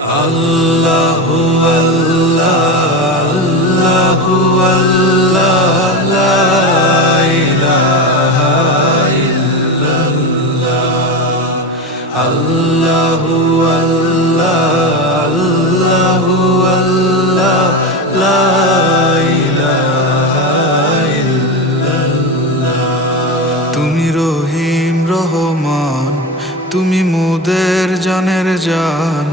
আল্লাহ আল্লাহ আল্লাহ আল্লাহ আল্লাহ তুমি রহিম রহমান তুমি মোদের জানের জান।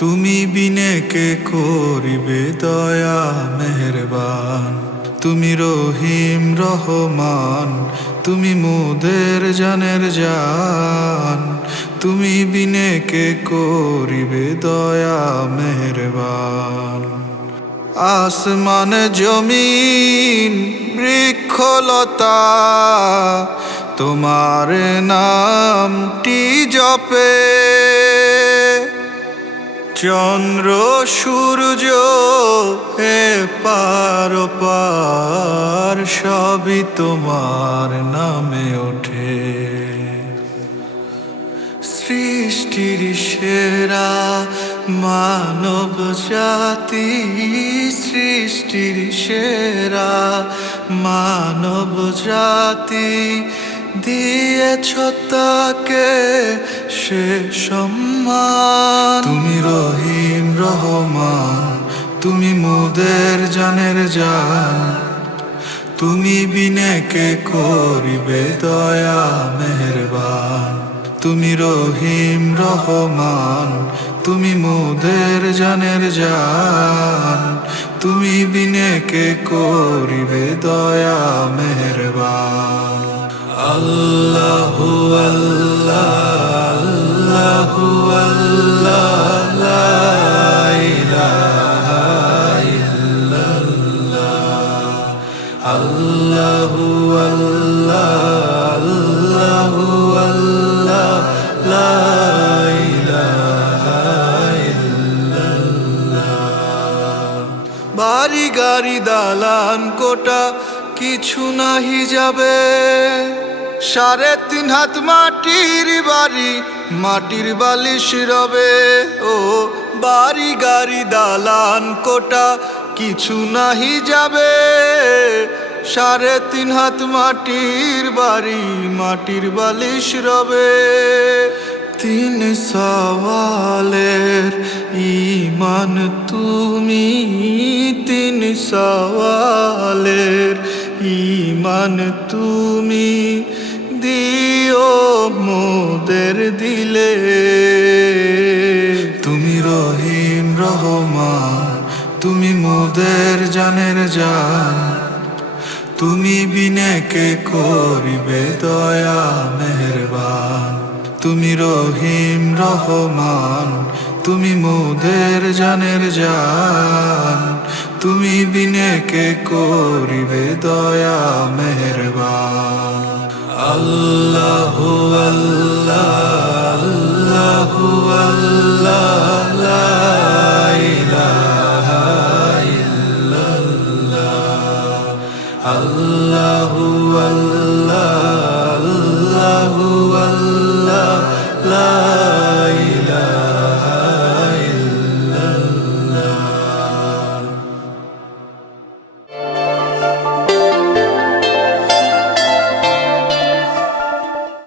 তুমি বিনে কে করিবে দয়া, মেহরবান। তুমি রহিম, রহমান। তুমি মোদের জানের জান। তুমি বিনে কে করিবে দয়া, মেহরবান। আসমান জমিন, বৃক্ষলতা। তোমার নামটি জপে। চন্দ্র, সূর্য, এ পার পার, সবই তোমার নামে ওঠে। সৃষ্টির সেরা মানব জাতি, সৃষ্টির সেরা মানব জাতি, দিয়েছ তাকে সে সম্মান তুমি রহিম রহমান, তুমি মোদের জানের জান তুমি বিনে কে করিবে দয়া, মেহরবান। তুমি রহিম রহমান, তুমি মোদের জানের জান তুমি বিনে কে করিবে দয়া, মেহরবান। আল্লাহ আল্লাহ। বাড়ি গাড়ি দালান কোটা কিছু নাহি যাবে সাড়ে তিন হাত মাটির বাড়ি মাটির বালিশ রবে ও বাড়ি গাড়ি দালান কোটা কিছু নাহি যাবে সাড়ে তিন হাত মাটির বাড়ি, মাটির বালিশ রবে। তিন সওয়ালের ইমান তুমি, তিন সওয়ালের ইমান তুমি দিও মোদের দিলে। তুমি রহিম রহমান, তুমি মোদের জানের জান। তুমি বিনে কে করিবে দয়া, মেহরবান। তুমি রহিম, রহমান। তুমি মোদের জানের জান। তুমি বিনে কে করিবে দয়া, মেহরবান। আল্লাহ আল্লাহ। আল্লাহু আল্লাহ